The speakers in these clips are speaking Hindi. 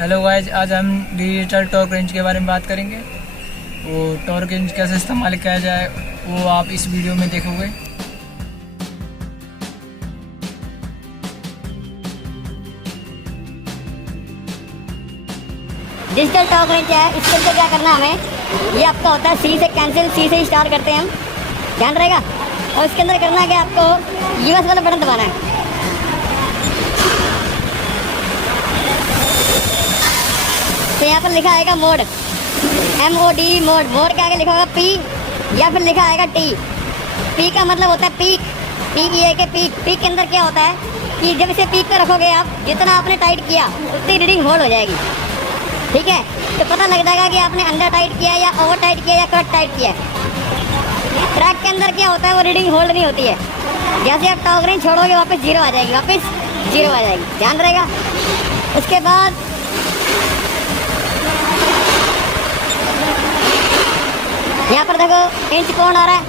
हेलो गाइज, आज हम डिजिटल टॉर्क रेंज के बारे में बात करेंगे। वो टॉर्क रेंज कैसे इस्तेमाल किया जाए वो आप इस वीडियो में देखोगे। डिजिटल टॉर्क रेंज है, इसके अंदर क्या करना हमें, ये आपका होता है सी से कैंसिल, सी से स्टार्ट करते हैं हम, ध्यान रहेगा। और इसके अंदर करना है कि आपको यूएस वाला बटन दबाना है। तो यहाँ पर लिखा आएगा मोड, MOD मोड। मोड के आगे लिखा होगा P या फिर लिखा आएगा T। P का मतलब होता है पीक, PEA के पीक। पीक के अंदर क्या होता है कि जब इसे पीक पर रखोगे आप, जितना आपने टाइट किया उतनी रीडिंग होल्ड हो जाएगी, ठीक है। तो पता लग जाएगा कि आपने अंडर टाइट किया या ओवर टाइट किया या कट टाइट किया है। ट्रैक के अंदर क्या होता है, वो रीडिंग होल्ड नहीं होती है। जैसे आप टॉर्क रेंज छोड़ोगे वापस जीरो आ जाएगी, वापस जीरो आ जाएगी, ध्यान रहेगा। उसके बाद यहाँ पर देखो इंच पाउंड आ रहा है,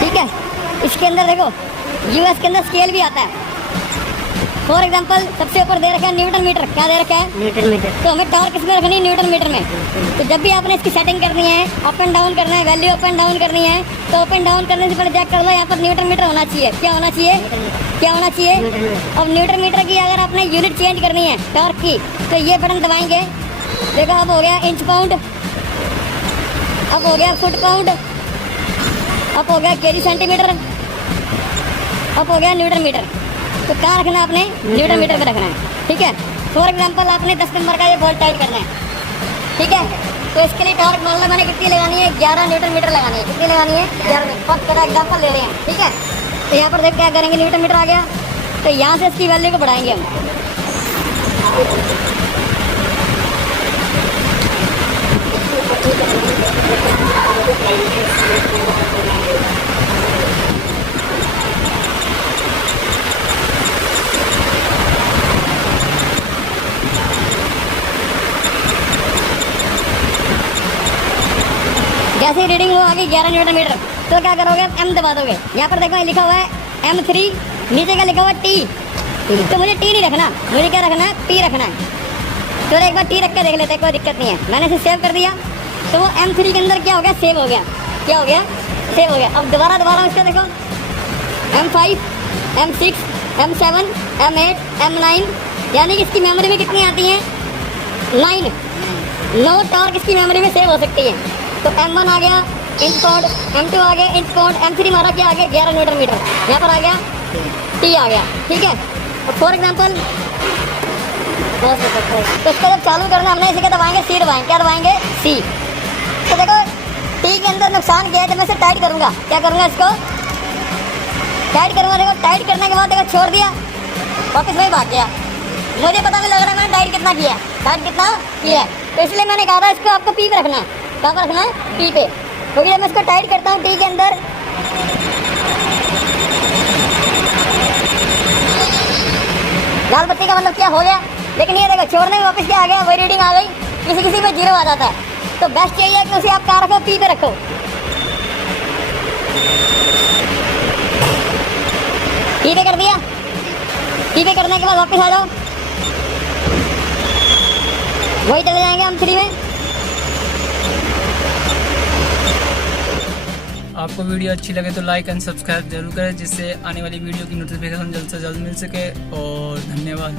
ठीक है। इसके अंदर देखो यूएस के अंदर स्केल भी आता है। फॉर एग्जांपल सबसे ऊपर दे रखा है न्यूटन मीटर। क्या दे रखा है? Newton metre. तो हमें टॉर्क किसमें रखनी है? न्यूटन मीटर में। तो जब भी आपने इसकी सेटिंग करनी है, अप एंड डाउन करना है, वैल्यू अप एंड डाउन करनी है, तो अप एंड डाउन करने से पहले चेक कर लो यहाँ पर न्यूटन मीटर होना चाहिए। क्या होना चाहिए? क्या होना चाहिए? अब न्यूटन मीटर की अगर आपने यूनिट चेंज करनी है टॉर्क की, तो ये बटन दबाएंगे। देखो अब हो गया इंच पाउंड, अब हो गया फुट पाउंड, अब हो गया केजी सेंटीमीटर, अब हो गया न्यूटन मीटर। तो कहाँ रखना है आपने? न्यूटन मीटर में रखना है, ठीक है। फॉर एग्जांपल आपने 10 नंबर का ये बोल्ट टाइट करना है, ठीक है। तो इसके लिए टॉर्क मान लो मैंने कितनी लगानी है? 11 न्यूटन मीटर लगानी है। कितनी लगानी है? 11। फर्स्ट का एग्जाम्पल ले रहे हैं, ठीक है। तो यहाँ पर देख क्या करेंगे, न्यूटन मीटर आ गया, तो यहाँ से इसकी वैल्यू को बढ़ाएंगे हम। जैसे रीडिंग वो आ गई 11 न्यूटन मीटर, तो क्या करोगे? M दबा दोगे। यहाँ पर देखो लिखा हुआ है M3, नीचे का लिखा हुआ है T। तो मुझे T नहीं रखना, मुझे क्या रखना है? T रखना है। तो एक बार T रख के देख लेते हैं, कोई दिक्कत नहीं है। मैंने इसे सेव कर दिया, तो वो M3 के अंदर क्या हो गया? सेव हो गया। क्या हो गया? सेव हो गया। अब दोबारा इसका देखो M5, M6, M7, M8, M9, यानी कि इसकी मेमोरी में कितनी आती हैं? 9। 9 टॉर्क इसकी मेमोरी में सेव हो सकती है। तो M1 आ गया इंच पाउंड, M2 आ गया इंच पाउंड, M3 हमारा क्या आ गया? 11 न्यूटन मीटर। यहाँ पर आ गया T आ गया, ठीक है। और फॉर एग्जांपल तो इसको जब चालू करना हमने इसे क्या दबाएंगे? C दबाएंगे। क्या दबाएंगे? C। तो देखो T के अंदर नुकसान क्या है, जब मैं इसे टाइट करूँगा, क्या करूँगा? इसको टाइट करूँगा। देखो टाइट करने के बाद देखो छोड़ दिया, वापस वही भाग गया। मुझे पता नहीं लग रहा मैंने टाइट कितना किया है, टाइट कितना किया है। तो इसलिए मैंने कहा था इसको आपको P पे रखना है। कहाँ पर रखना है? P पे। क्योंकि जब मैं इसको टाइट करता हूँ T के अंदर, लाल बत्ती का मतलब क्या हो गया, लेकिन ये देखो छोड़ने में वापस क्या आ गया? वही रीडिंग आ गई। किसी में जीरो आ जाता है। तो बेस्ट यही है कि उसे आप कहाँ रखो? P पे रखो। P पे कर दिया। P पे करने के बाद वापस आ जाओ, वही चले जाएंगे हम 3 में। आपको वीडियो अच्छी लगे तो लाइक एंड सब्सक्राइब जरूर करें, जिससे आने वाली वीडियो की नोटिफिकेशन जल्द से जल्द मिल सके। और धन्यवाद।